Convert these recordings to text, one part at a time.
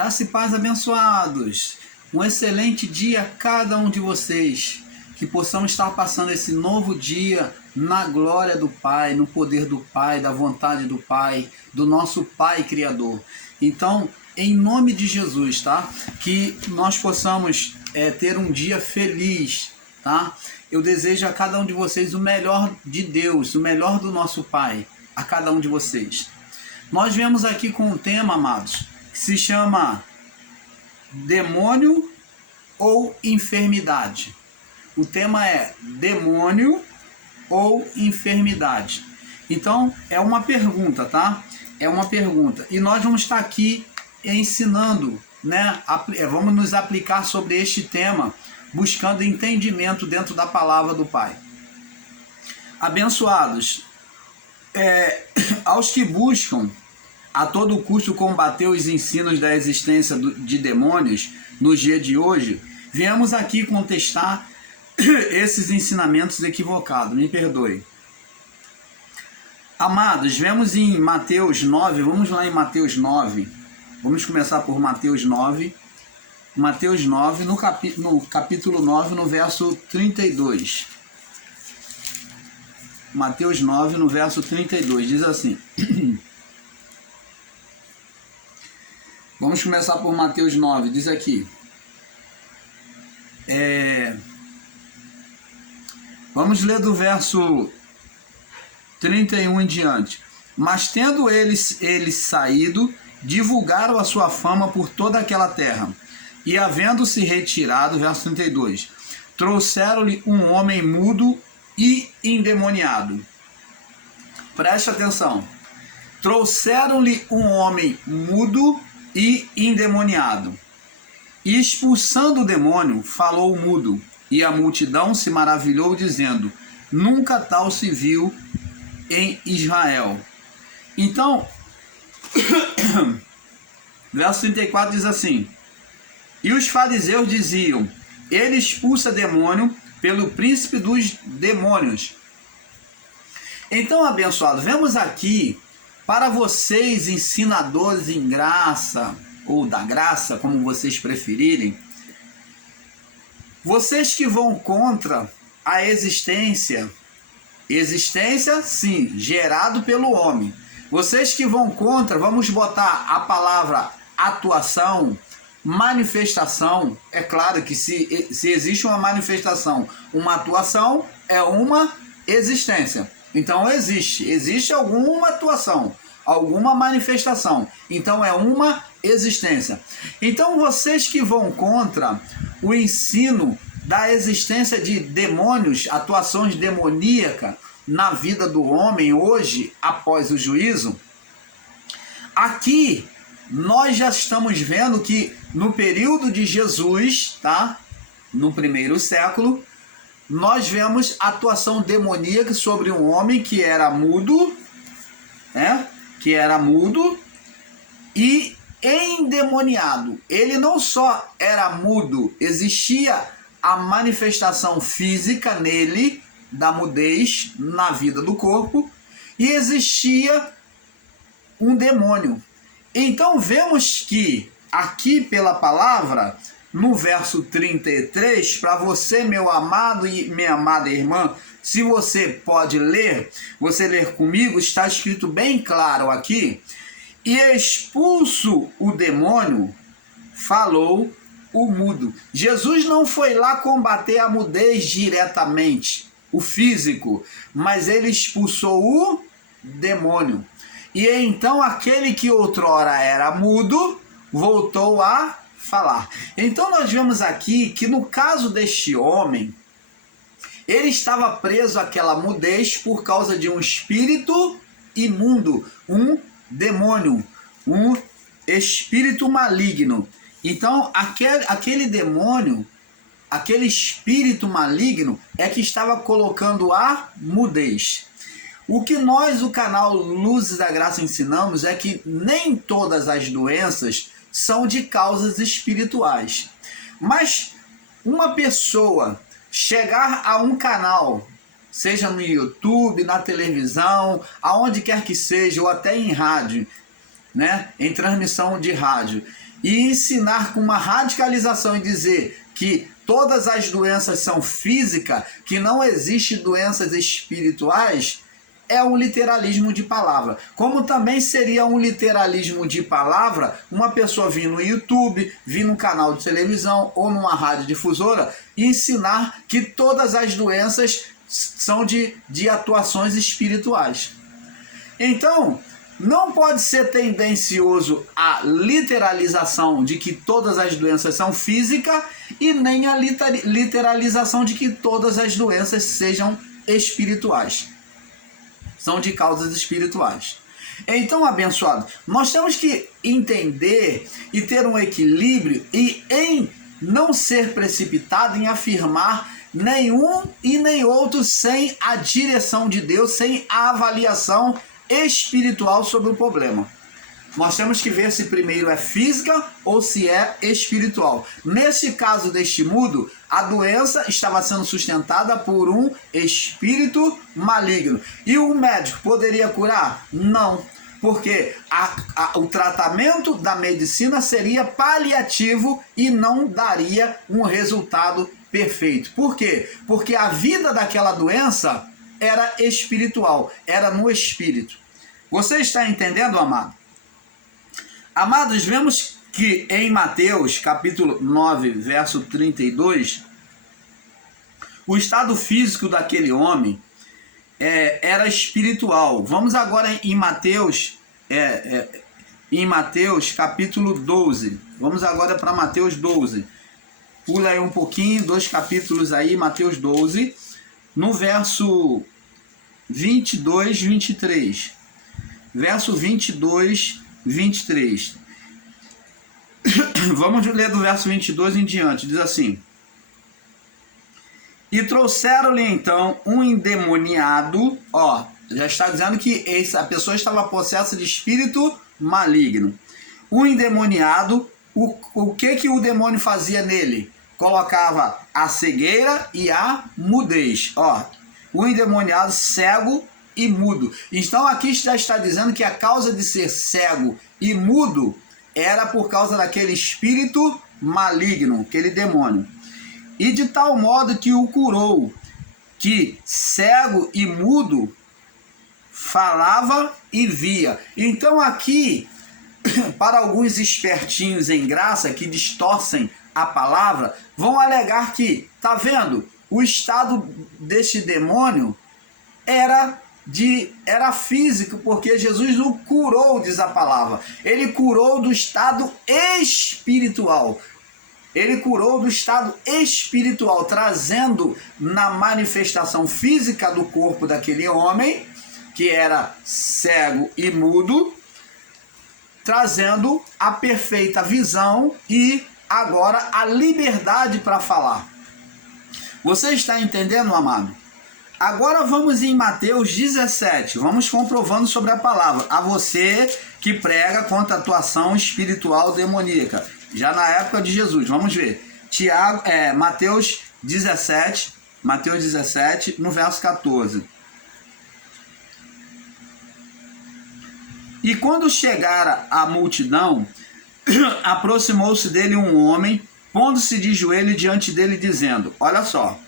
Graça e paz, abençoados. Um excelente dia a cada um de vocês. Que possamos estar passando esse novo dia na glória do Pai, no poder do Pai, da vontade do Pai, do nosso Pai Criador. Então, em nome de Jesus, tá? Que nós possamos ter um dia feliz, tá? Eu desejo a cada um de vocês o melhor de Deus, o melhor do nosso Pai, a cada um de vocês. Nós viemos aqui com um tema, amados, que se chama demônio ou enfermidade. O tema é demônio ou enfermidade. Então, é uma pergunta, tá? É uma pergunta. E nós vamos estar aqui ensinando, né? Vamos nos aplicar sobre este tema, buscando entendimento dentro da palavra do Pai. Abençoados, aos que buscam a todo custo combater os ensinos da existência de demônios nos dias de hoje, viemos aqui contestar esses ensinamentos equivocados. Me perdoe. Amados, vemos em Mateus 9, vamos lá em Mateus 9, vamos começar por Mateus 9, Mateus 9, no capítulo 9, no verso 32. Mateus 9, no verso 32, diz assim... Vamos começar por Mateus 9, diz aqui. Vamos ler do verso 31 em diante. Mas tendo eles saído, divulgaram a sua fama por toda aquela terra. E havendo-se retirado, verso 32, trouxeram-lhe um homem mudo e endemoniado. Preste atenção. Trouxeram-lhe um homem mudo e endemoniado. E expulsando o demônio, falou o mudo, e a multidão se maravilhou, dizendo: nunca tal se viu em Israel. Então, verso 34 diz assim: e os fariseus diziam: ele expulsa demônio pelo príncipe dos demônios. Então, abençoado, vemos aqui, para vocês, ensinadores em graça, ou da graça, como vocês preferirem, vocês que vão contra a existência, sim, gerado pelo homem. Vocês que vão contra, vamos botar a palavra atuação, manifestação. É claro que se existe uma manifestação, uma atuação é uma existência. Então existe alguma atuação, alguma manifestação. Então é uma existência. Então vocês que vão contra o ensino da existência de demônios, atuações demoníacas na vida do homem hoje, após o juízo, aqui nós já estamos vendo que no período de Jesus, tá? No primeiro século, nós vemos atuação demoníaca sobre um homem que era mudo, e endemoniado. Ele não só era mudo, existia a manifestação física nele, da mudez na vida do corpo, e existia um demônio. Então vemos que aqui pela palavra, no verso 33, para você, meu amado e minha amada irmã, se você pode ler, você ler comigo, está escrito bem claro aqui: e expulso o demônio, falou o mudo. Jesus não foi lá combater a mudez diretamente, o físico, mas ele expulsou o demônio. E então aquele que outrora era mudo, voltou a falar. Então nós vemos aqui que no caso deste homem, ele estava preso àquela mudez por causa de um espírito imundo, um demônio, um espírito maligno. Então aquele demônio, aquele espírito maligno é que estava colocando a mudez. O que nós, o canal Luzes da Graça, ensinamos é que nem todas as doenças são de causas espirituais. Mas uma pessoa chegar a um canal, seja no YouTube, na televisão, aonde quer que seja, ou até em rádio, né, em transmissão de rádio, e ensinar com uma radicalização e dizer que todas as doenças são físicas, que não existe doenças espirituais, é um literalismo de palavra. Como também seria um literalismo de palavra uma pessoa vir no YouTube, vir num canal de televisão ou numa rádio difusora e ensinar que todas as doenças são de atuações espirituais. Então, não pode ser tendencioso a literalização de que todas as doenças são físicas e nem a literalização de que todas as doenças sejam espirituais. São de causas espirituais. Então, abençoado, nós temos que entender e ter um equilíbrio e em não ser precipitado em afirmar nenhum e nem outro sem a direção de Deus, sem a avaliação espiritual sobre o problema. Nós temos que ver se primeiro é física ou se é espiritual. Nesse caso deste mudo, a doença estava sendo sustentada por um espírito maligno. E o médico poderia curar? Não, porque o tratamento da medicina seria paliativo e não daria um resultado perfeito. Por quê? Porque a vida daquela doença era espiritual, era no espírito. Você está entendendo, amado? Amados, vemos que em Mateus, capítulo 9, verso 32, o estado físico daquele homem era espiritual. Vamos agora em Mateus, capítulo 12. Vamos agora para Mateus 12. Pula aí um pouquinho, 2 capítulos aí, Mateus 12, no verso 22, 23. Verso 22, 23. Vamos ler do verso 22 em diante. Diz assim: e trouxeram-lhe então um endemoniado. Ó, já está dizendo que a pessoa estava possessa de espírito maligno. Um endemoniado, o que o demônio fazia nele? Colocava a cegueira e a mudez. Ó, o endemoniado cego e mudo. Então aqui já está dizendo que a causa de ser cego e mudo era por causa daquele espírito maligno, aquele demônio. E de tal modo que o curou, que cego e mudo falava e via. Então aqui, para alguns espertinhos em graça que distorcem a palavra, vão alegar que, tá vendo, o estado deste demônio era físico, porque Jesus o curou, diz a palavra. Ele curou do estado espiritual. Ele curou do estado espiritual, trazendo na manifestação física do corpo daquele homem, que era cego e mudo, trazendo a perfeita visão e agora a liberdade para falar. Você está entendendo, amado? Agora vamos em Mateus 17, vamos comprovando sobre a palavra. A você que prega contra a atuação espiritual demoníaca, já na época de Jesus, vamos ver. Mateus 17, no verso 14. E quando chegara a multidão, aproximou-se dele um homem, pondo-se de joelho diante dele, dizendo, olha só,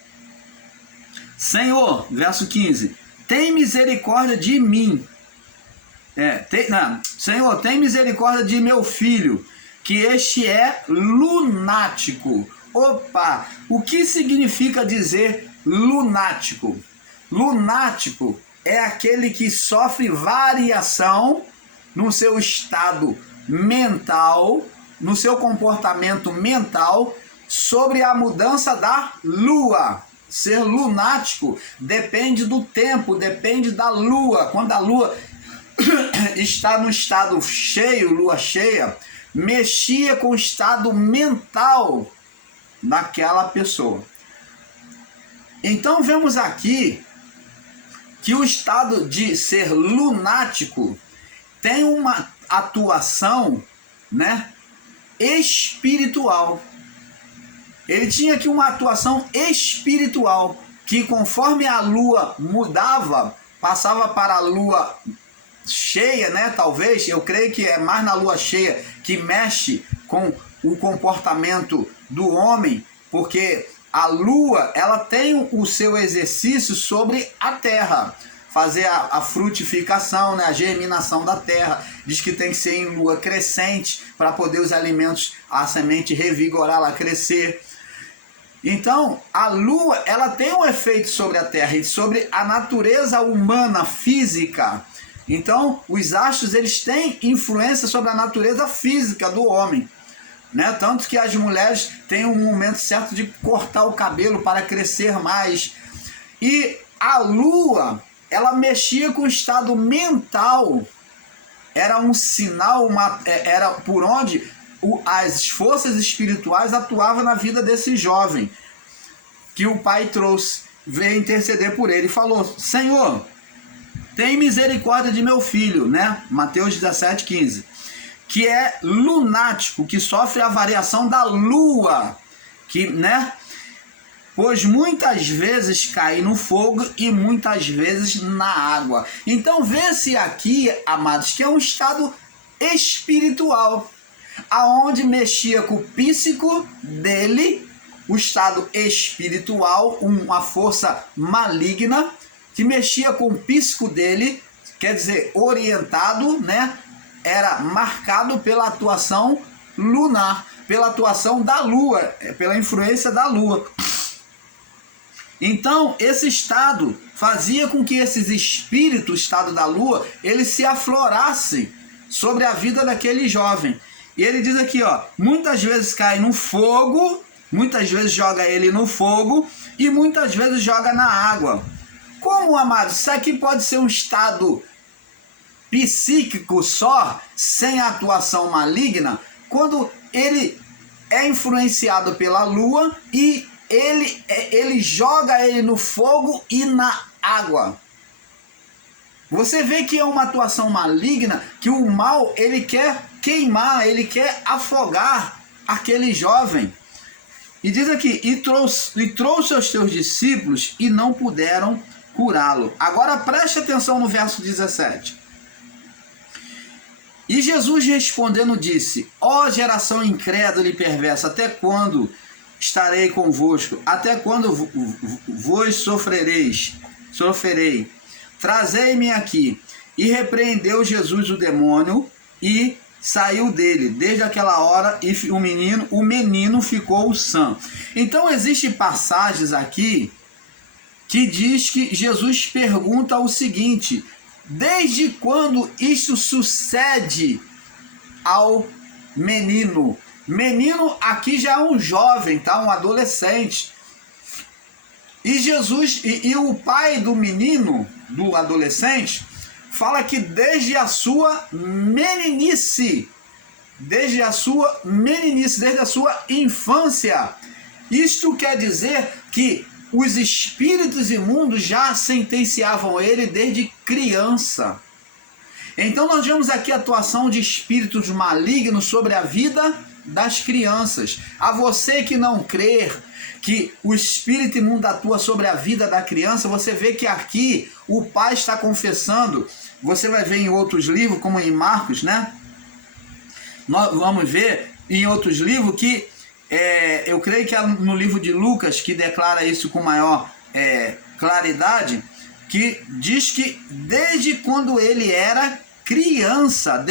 Senhor, verso 15, tem misericórdia de mim. Senhor, tem misericórdia de meu filho, que este é lunático. Opa, o que significa dizer lunático? Lunático é aquele que sofre variação no seu estado mental, no seu comportamento mental, sobre a mudança da lua. Ser lunático depende do tempo, depende da lua. Quando a lua está no estado cheio, lua cheia, mexia com o estado mental daquela pessoa. Então vemos aqui que o estado de ser lunático tem uma atuação, né, espiritual. Ele tinha aqui uma atuação espiritual, que conforme a lua mudava, passava para a lua cheia, né, talvez, eu creio que é mais na lua cheia que mexe com o comportamento do homem, porque a lua, ela tem o seu exercício sobre a terra, fazer a frutificação, né, a germinação da terra. Diz que tem que ser em lua crescente para poder os alimentos, a semente revigorá-la, crescer. Então, a lua, ela tem um efeito sobre a terra e sobre a natureza humana, física. Então, os astros, eles têm influência sobre a natureza física do homem, né? Tanto que as mulheres têm um momento certo de cortar o cabelo para crescer mais. E a lua, ela mexia com o estado mental. Era um sinal, era por onde as forças espirituais atuavam na vida desse jovem, que o pai trouxe, veio interceder por ele e falou: Senhor, tem misericórdia de meu filho, né? Mateus 17:15, que é lunático, que sofre a variação da lua, que, né? Pois muitas vezes cai no fogo e muitas vezes na água. Então vê-se aqui, amados, que é um estado espiritual, aonde mexia com o psíquico dele, o estado espiritual, uma força maligna que mexia com o psíquico dele, quer dizer, orientado, né? Era marcado pela atuação lunar, pela atuação da lua, pela influência da lua. Então, esse estado fazia com que esses espíritos, o estado da lua, eles se aflorassem sobre a vida daquele jovem. E ele diz aqui, ó, muitas vezes cai no fogo, muitas vezes joga ele no fogo e muitas vezes joga na água. Como, amados, isso aqui pode ser um estado psíquico só, sem atuação maligna, quando ele é influenciado pela lua e ele joga ele no fogo e na água. Você vê que é uma atuação maligna, que o mal, ele quer queimar, ele quer afogar aquele jovem. E diz aqui, e trouxe aos teus discípulos e não puderam curá-lo. Agora preste atenção no verso 17. E Jesus respondendo disse: ó geração incrédula e perversa, até quando estarei convosco? Até quando vos sofrerei? Trazei-me aqui. E repreendeu Jesus o demônio e saiu dele. Desde aquela hora e o menino ficou sã. Então existem passagens aqui que diz que Jesus pergunta o seguinte: desde quando isso sucede ao menino? Menino aqui já é um jovem, tá? Um adolescente. E Jesus, e o pai do menino, do adolescente, fala que desde a sua meninice, desde a sua infância. Isto quer dizer que os espíritos imundos já sentenciavam ele desde criança. Então nós vemos aqui a atuação de espíritos malignos sobre a vida das crianças. A você que não crer que o espírito imundo atua sobre a vida da criança, você vê que aqui o pai está confessando. Você vai ver em outros livros, como em Marcos, né? Nós vamos ver em outros livros que eu creio que é no livro de Lucas que declara isso com maior claridade, que diz que desde quando ele era criança,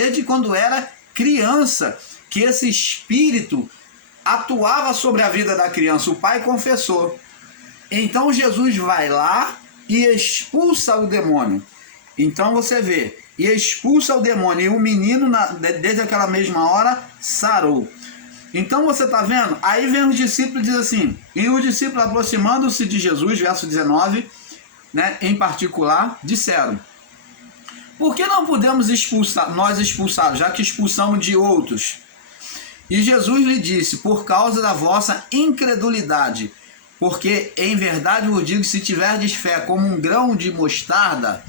que esse espírito atuava sobre a vida da criança. O pai confessou. Então Jesus vai lá e expulsa o demônio. Então você vê, e expulsa o demônio, e o menino, desde aquela mesma hora, sarou. Então você está vendo? Aí vem os discípulos e diz assim, e os discípulos aproximando-se de Jesus, verso 19, né, em particular, disseram: por que não podemos nós expulsá-los, já que expulsamos de outros? E Jesus lhe disse: por causa da vossa incredulidade, porque em verdade vos digo, se tiverdes fé como um grão de mostarda,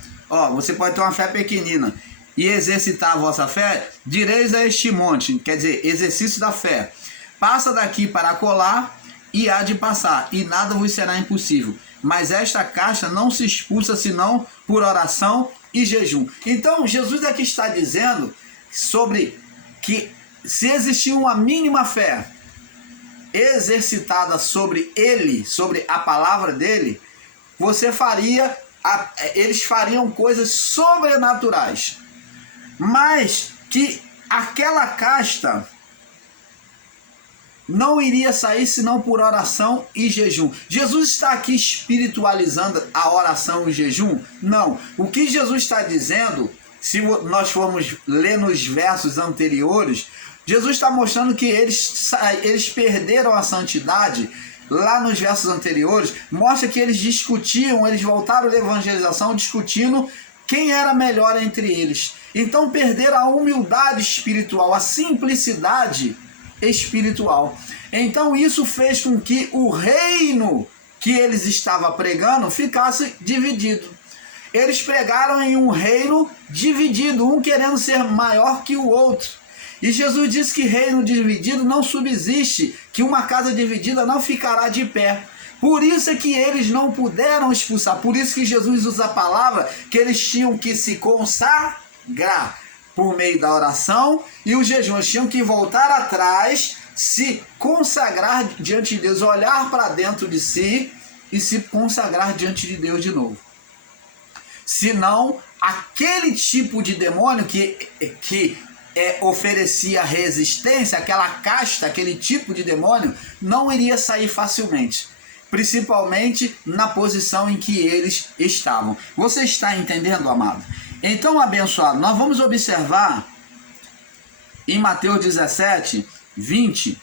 você pode ter uma fé pequenina, e exercitar a vossa fé, direis a este monte, quer dizer, exercício da fé, passa daqui para acolá, e há de passar, e nada vos será impossível. Mas esta casta não se expulsa senão por oração e jejum. Então, Jesus aqui está dizendo sobre que se existia uma mínima fé exercitada sobre ele, sobre a palavra dele, eles fariam coisas sobrenaturais. Mas que aquela casta não iria sair senão por oração e jejum. Jesus está aqui espiritualizando a oração e o jejum? Não. O que Jesus está dizendo, se nós formos ler nos versos anteriores, Jesus está mostrando que eles perderam a santidade. Lá nos versos anteriores, mostra que eles discutiam, eles voltaram da evangelização discutindo quem era melhor entre eles. Então perderam a humildade espiritual, a simplicidade espiritual. Então isso fez com que o reino que eles estavam pregando ficasse dividido. Eles pregaram em um reino dividido, um querendo ser maior que o outro. E Jesus disse que reino dividido não subsiste, que uma casa dividida não ficará de pé. Por isso é que eles não puderam expulsar. Por isso que Jesus usa a palavra que eles tinham que se consagrar por meio da oração e o jejum. Eles tinham que voltar atrás, se consagrar diante de Deus, olhar para dentro de si e se consagrar diante de Deus de novo. Senão, aquele tipo de demônio que oferecia resistência, aquela casta, aquele tipo de demônio, não iria sair facilmente. Principalmente na posição em que eles estavam. Você está entendendo, amado? Então, abençoado, nós vamos observar em Mateus 17, 20,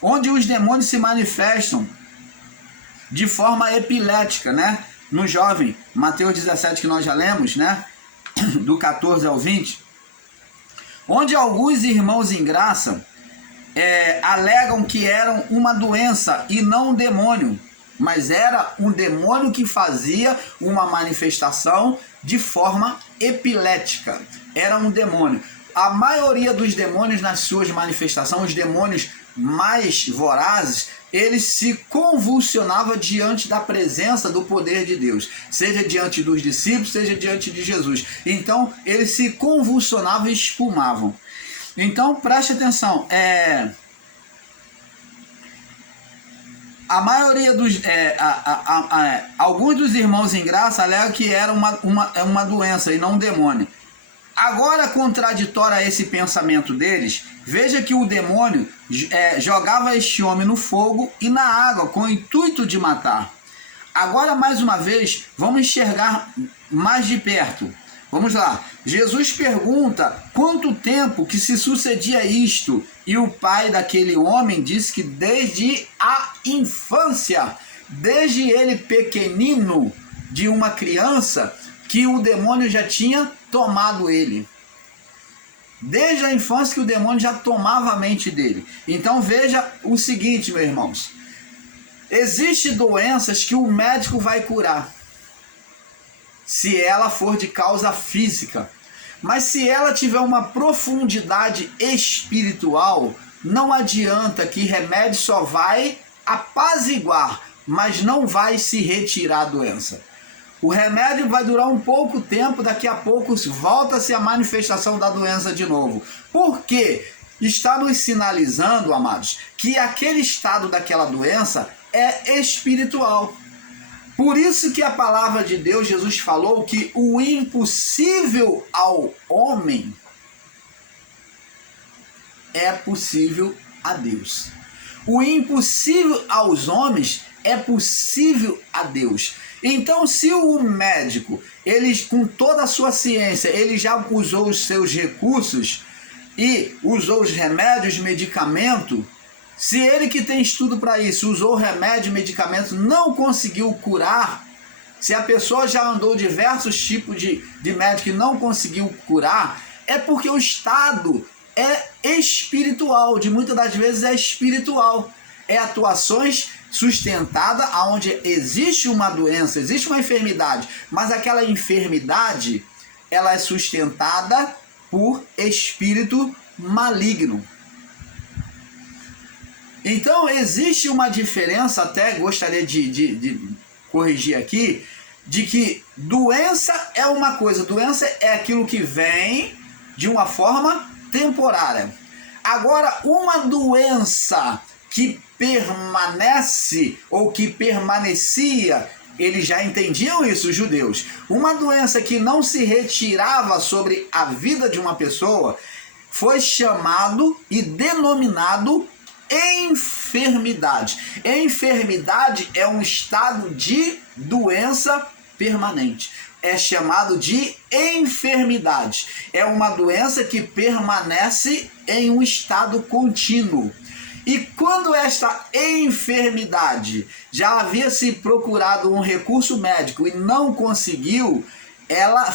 onde os demônios se manifestam de forma epilética, né? No jovem, Mateus 17, que nós já lemos, né? Do 14 ao 20, onde alguns irmãos em graça alegam que eram uma doença e não um demônio, mas era um demônio que fazia uma manifestação de forma epilética. Era um demônio. A maioria dos demônios nas suas manifestações, os demônios mais vorazes, eles se convulsionavam diante da presença do poder de Deus, seja diante dos discípulos, seja diante de Jesus. Então, eles se convulsionavam e espumavam. Então, preste atenção, a maioria dos... alguns dos irmãos em graça alegam que era uma doença e não um demônio. Agora, contraditório a esse pensamento deles, veja que o demônio jogava este homem no fogo e na água com o intuito de matar. Agora, mais uma vez, vamos enxergar mais de perto. Vamos lá. Jesus pergunta quanto tempo que se sucedia isto, e o pai daquele homem disse que desde a infância, desde ele pequenino, de uma criança, que o demônio já tinha tomado ele. Desde a infância que o demônio já tomava a mente dele. Então veja o seguinte, meus irmãos. Existem doenças que o médico vai curar, se ela for de causa física. Mas se ela tiver uma profundidade espiritual, não adianta, que remédio só vai apaziguar, mas não vai se retirar a doença. O remédio vai durar um pouco tempo, daqui a pouco volta-se a manifestação da doença de novo. Por quê? Está nos sinalizando, amados, que aquele estado daquela doença é espiritual. Por isso que a palavra de Deus, Jesus falou que o impossível ao homem é possível a Deus. O impossível aos homens é possível a Deus. Então, se o médico, ele, com toda a sua ciência, ele já usou os seus recursos e usou os remédios, medicamento, se ele que tem estudo para isso, usou remédio, medicamento, não conseguiu curar, se a pessoa já andou diversos tipos de médico e não conseguiu curar, é porque o estado é espiritual, de muitas das vezes é espiritual. É atuações sustentadas onde existe uma doença, existe uma enfermidade, mas aquela enfermidade, ela é sustentada por espírito maligno. Então existe uma diferença, até gostaria de corrigir aqui, de que doença é uma coisa, doença é aquilo que vem de uma forma temporária. Agora, uma doença que permanece ou que permanecia, eles já entendiam isso, os judeus. Uma doença que não se retirava sobre a vida de uma pessoa foi chamado e denominado enfermidade. Enfermidade é um estado de doença permanente. É chamado de enfermidade. É uma doença que permanece em um estado contínuo. E quando esta enfermidade já havia se procurado um recurso médico e não conseguiu, ela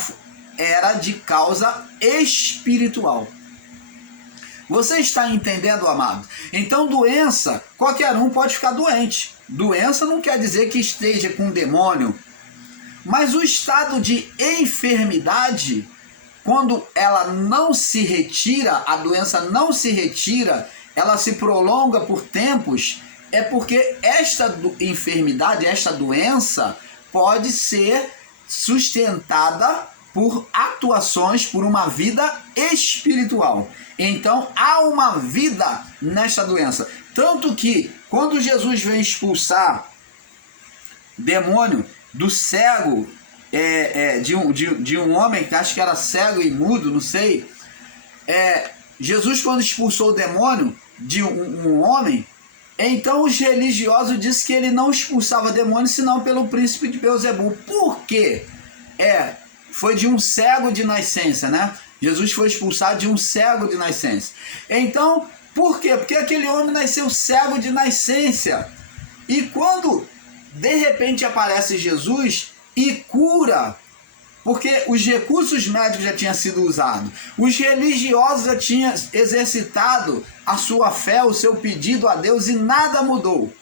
era de causa espiritual. Você está entendendo, amado? Então, doença, qualquer um pode ficar doente. Doença não quer dizer que esteja com um demônio. Mas o estado de enfermidade, quando ela não se retira, a doença não se retira, ela se prolonga por tempos, é porque esta enfermidade, esta doença, pode ser sustentada por atuações, por uma vida espiritual. Então, há uma vida nesta doença. Tanto que, quando Jesus vem expulsar demônio do cego, de um homem que acho que era cego e mudo, não sei, Jesus, quando expulsou o demônio de um homem, então os religiosos disseram que ele não expulsava demônio senão pelo príncipe de Beelzebul. Por quê? Foi de um cego de nascença, né? Jesus foi expulsado de um cego de nascença. Então, por quê? Porque aquele homem nasceu cego de nascença. E quando de repente aparece Jesus e cura, porque os recursos médicos já tinham sido usados, os religiosos já tinham exercitado a sua fé, o seu pedido a Deus, e nada mudou.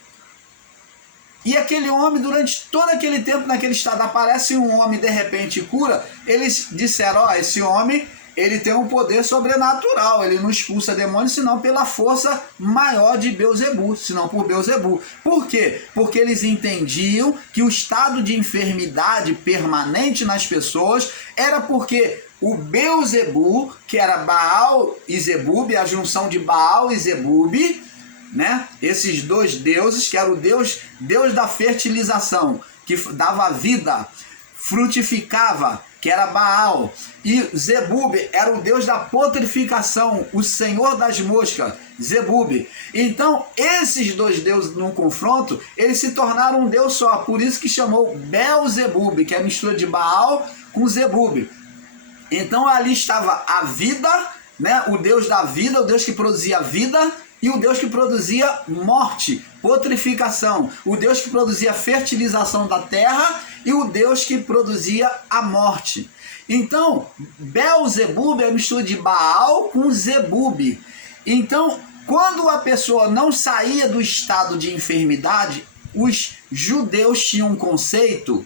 E aquele homem, durante todo aquele tempo, naquele estado, aparece um homem de repente e cura. Eles disseram: esse homem, ele tem um poder sobrenatural, ele não expulsa demônios senão pela força maior de Beelzebul, senão por Beelzebul. Por quê? Porque eles entendiam que o estado de enfermidade permanente nas pessoas era porque o Beelzebul, que era Baal e Zebub, a junção de Baal e Zebub, né? Esses dois deuses, que era o Deus da fertilização, que dava vida, frutificava, que era Baal, e Zebub era o Deus da putrificação, o senhor das moscas, Zebub. Então, esses dois deuses, num confronto, eles se tornaram um Deus só, por isso que chamou Beelzebub, que é a mistura de Baal com Zebub. Então, ali estava a vida, né? O Deus da vida, o Deus que produzia vida, e o Deus que produzia morte, putrificação, o Deus que produzia fertilização da terra e o Deus que produzia a morte. Então, Beelzebub é a mistura de Baal com Zebub. Então, quando a pessoa não saía do estado de enfermidade, os judeus tinham um conceito,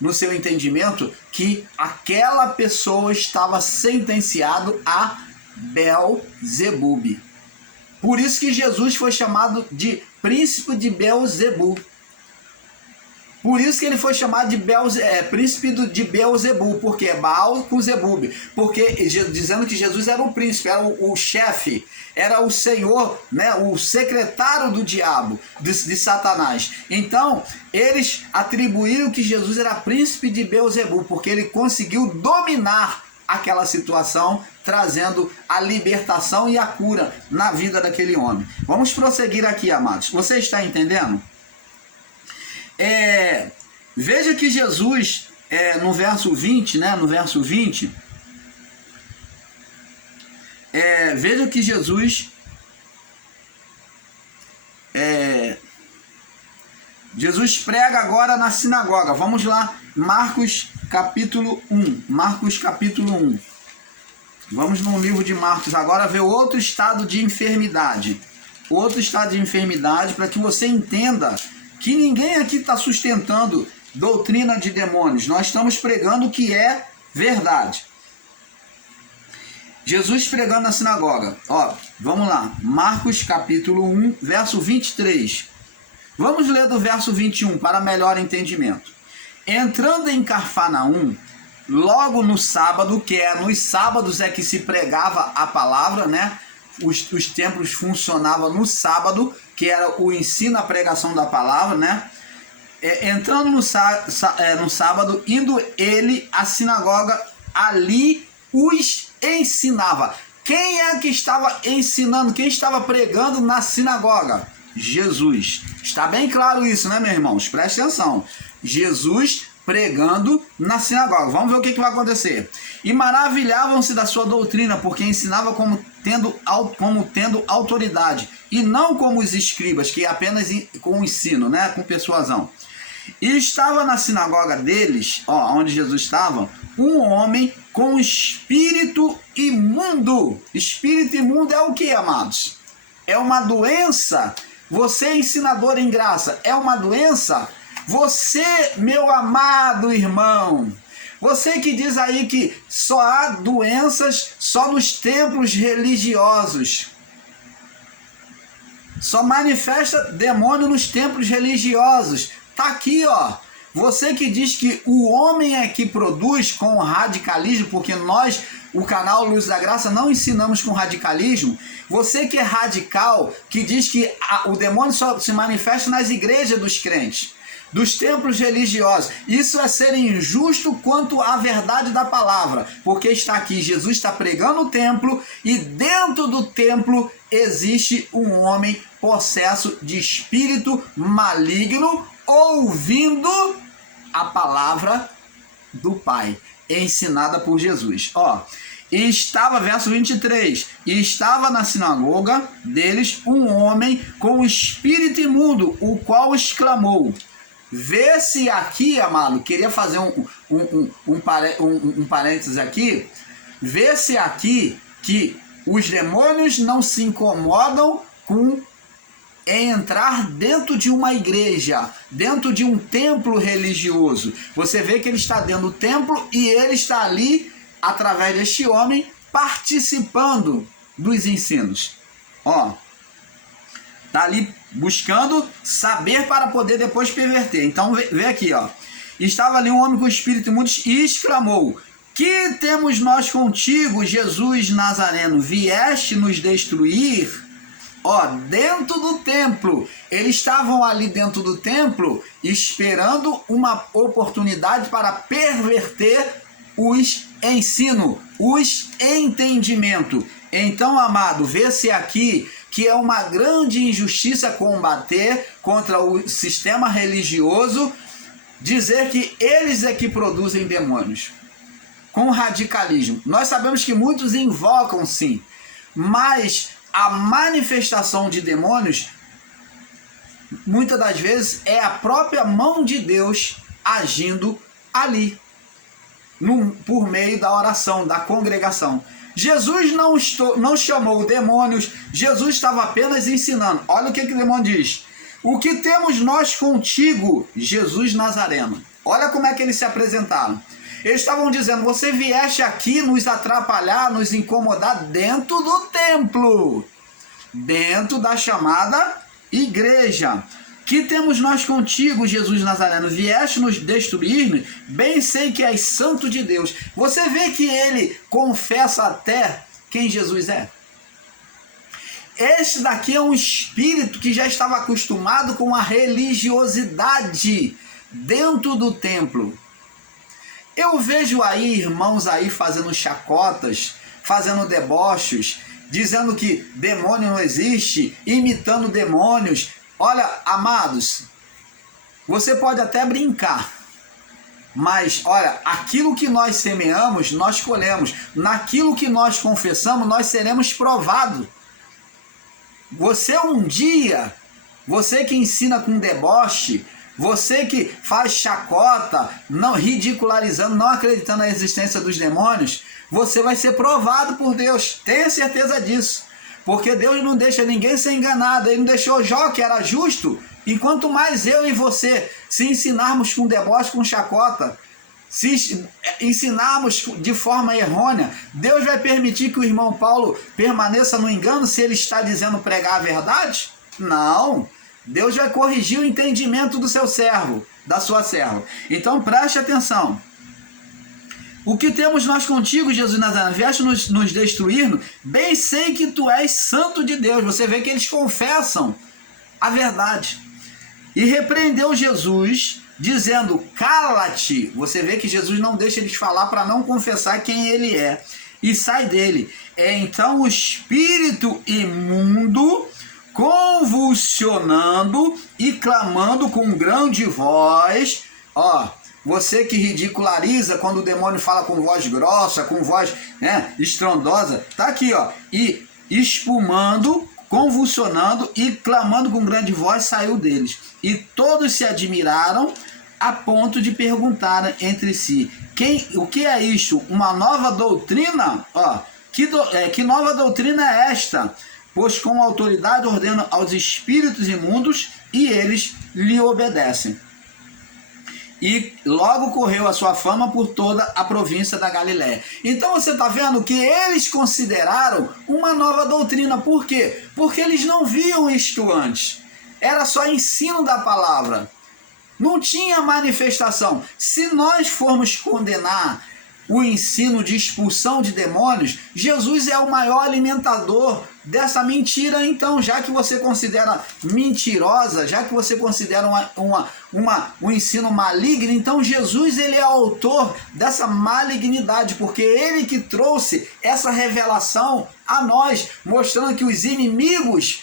no seu entendimento, que aquela pessoa estava sentenciado a Beelzebub. Por isso que Jesus foi chamado de príncipe de Beelzebul. Por isso que ele foi chamado de príncipe de Beelzebul, porque é Baal com Zebub. Porque dizendo que Jesus era o príncipe, era o chefe, era o senhor, né, o secretário do diabo, de Satanás. Então, eles atribuíram que Jesus era príncipe de Beelzebul, porque ele conseguiu dominar aquela situação, trazendo a libertação e a cura na vida daquele homem. Vamos prosseguir aqui, amados. Você está entendendo? Veja que Jesus, no verso 20, né? No verso 20, veja que Jesus, Jesus prega agora na sinagoga. Vamos lá, Marcos capítulo 1. Marcos capítulo 1. Vamos no livro de Marcos agora ver outro estado de enfermidade. Outro estado de enfermidade, para que você entenda que ninguém aqui está sustentando doutrina de demônios. Nós estamos pregando o que é verdade. Jesus pregando na sinagoga. Vamos lá. Marcos capítulo 1, verso 23. Vamos ler do verso 21 para melhor entendimento. Entrando em Cafarnaum, logo no sábado, que é nos sábados é que se pregava a palavra, né? Os templos funcionavam no sábado, que era o ensino, a pregação da palavra, né? Entrando no sábado, indo ele à sinagoga, ali os ensinava. Quem é que estava ensinando? Quem estava pregando na sinagoga? Jesus. Está bem claro isso, né, meus irmãos? Preste atenção. Jesus pregando na sinagoga. Vamos ver o que vai acontecer. E maravilhavam-se da sua doutrina, porque ensinava como tendo autoridade, e não como os escribas, que apenas com ensino, né, com persuasão. E estava na sinagoga deles, onde Jesus estava, um homem com espírito imundo. Espírito imundo é o que, amados? É uma doença. Você, ensinador em graça, é uma doença? Você, meu amado irmão, você que diz aí que só há doenças só nos templos religiosos, só manifesta demônio nos templos religiosos. Tá aqui, ó. Você que diz que o homem é que produz com radicalismo, porque nós, o canal Luz da Graça, não ensinamos com radicalismo. Você que é radical, que diz que o demônio só se manifesta nas igrejas dos crentes, dos templos religiosos. Isso é ser injusto quanto à verdade da palavra, porque está aqui, Jesus está pregando o templo, e dentro do templo existe um homem possesso de espírito maligno, ouvindo a palavra do Pai, ensinada por Jesus. E estava, verso 23, e estava na sinagoga deles um homem com espírito imundo, o qual exclamou. Vê-se aqui, amado, queria fazer um parênteses aqui. Vê-se aqui que os demônios não se incomodam com entrar dentro de uma igreja, dentro de um templo religioso. Você vê que ele está dentro do templo e ele está ali, através deste homem, participando dos ensinos. Está ali buscando saber para poder depois perverter. Então vê aqui, estava ali um homem com espírito imundo e exclamou: que temos nós contigo, Jesus Nazareno? Vieste nos destruir? Dentro do templo. Eles estavam ali dentro do templo esperando uma oportunidade para perverter os ensinos, os entendimentos. Então, amado, vê-se aqui que é uma grande injustiça combater contra o sistema religioso, dizer que eles é que produzem demônios, com radicalismo. Nós sabemos que muitos invocam sim, mas a manifestação de demônios, muitas das vezes, é a própria mão de Deus agindo ali, por meio da oração, da congregação. Jesus não chamou demônios, Jesus estava apenas ensinando. Olha o que o demônio diz: o que temos nós contigo, Jesus Nazareno? Olha como é que eles se apresentaram. Eles estavam dizendo: você vieste aqui nos atrapalhar, nos incomodar dentro do templo, dentro da chamada igreja. Que temos nós contigo, Jesus Nazareno? Vieste nos destruir? Bem sei que és santo de Deus. Você vê que ele confessa até quem Jesus é. Este daqui é um espírito que já estava acostumado com a religiosidade dentro do templo. Eu vejo aí irmãos aí fazendo chacotas, fazendo deboches, dizendo que demônio não existe, imitando demônios. Olha, amados, você pode até brincar, mas olha, aquilo que nós semeamos, nós colhemos. Naquilo que nós confessamos, nós seremos provados. Você um dia, você que ensina com deboche, você que faz chacota, não ridicularizando, não acreditando na existência dos demônios, você vai ser provado por Deus. Tenha certeza disso. Porque Deus não deixa ninguém ser enganado. Ele não deixou Jó, que era justo. Enquanto mais eu e você se ensinarmos com deboche, com chacota, se ensinarmos de forma errônea, Deus vai permitir que o irmão Paulo permaneça no engano se ele está dizendo pregar a verdade? Não. Deus vai corrigir o entendimento do seu servo. da sua serva. Então preste atenção. O que temos nós contigo, Jesus Nazareno? Vieste nos destruir? Bem sei que tu és santo de Deus. Você vê que eles confessam a verdade. E repreendeu Jesus, dizendo, cala-te. Você vê que Jesus não deixa eles falar para não confessar quem ele é. E sai dele. Então o espírito imundo, convulsionando e clamando com grande voz, você que ridiculariza quando o demônio fala com voz grossa, com voz, né, estrondosa, tá aqui, e espumando, convulsionando e clamando com grande voz, saiu deles. E todos se admiraram a ponto de perguntar entre si, o que é isto? Uma nova doutrina? Que nova doutrina é esta? Pois com autoridade ordena aos espíritos imundos e eles lhe obedecem. E logo correu a sua fama por toda a província da Galiléia. Então você está vendo que eles consideraram uma nova doutrina. Por quê? Porque eles não viam isto antes. Era só ensino da palavra. Não tinha manifestação. Se nós formos condenar o ensino de expulsão de demônios, Jesus é o maior alimentador dessa mentira. Então, já que você considera mentirosa, já que você considera um ensino maligno, então Jesus ele é autor dessa malignidade, porque ele que trouxe essa revelação a nós, mostrando que os inimigos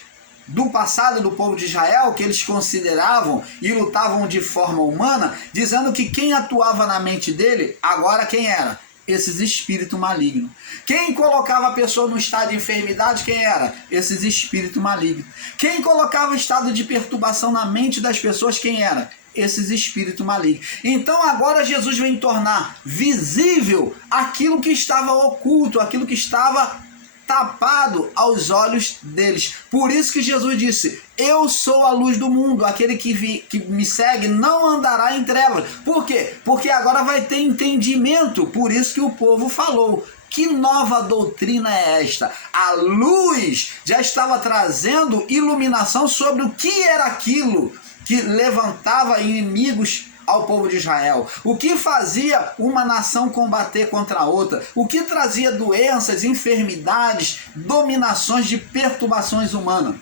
do passado do povo de Israel, que eles consideravam e lutavam de forma humana, dizendo que quem atuava na mente dele, agora quem era? Esses espíritos malignos. Quem colocava a pessoa no estado de enfermidade, quem era? Esses espíritos malignos. Quem colocava o estado de perturbação na mente das pessoas, quem era? Esses espíritos malignos. Então agora Jesus vem tornar visível aquilo que estava oculto, aquilo que estava tapado aos olhos deles. Por isso que Jesus disse, eu sou a luz do mundo, aquele que me segue não andará em trevas. Por quê? Porque agora vai ter entendimento, por isso que o povo falou. Que nova doutrina é esta? A luz já estava trazendo iluminação sobre o que era aquilo que levantava inimigos ao povo de Israel, o que fazia uma nação combater contra a outra, o que trazia doenças, enfermidades, dominações de perturbações humanas.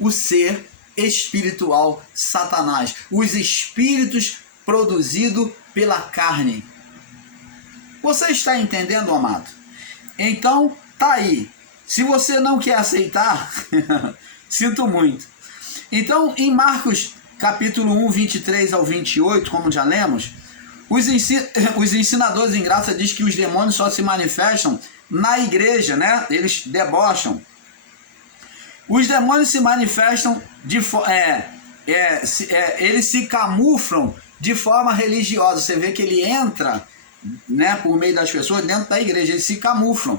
O ser espiritual Satanás, os espíritos produzidos pela carne. Você está entendendo, amado? Então, tá aí. Se você não quer aceitar, sinto muito. Então, em Marcos capítulo 1, 23 ao 28, como já lemos, os ensinadores em graça dizem que os demônios só se manifestam na igreja, né? Eles debocham. Os demônios se manifestam eles se camuflam de forma religiosa. Você vê que ele entra, né, por meio das pessoas dentro da igreja, eles se camuflam.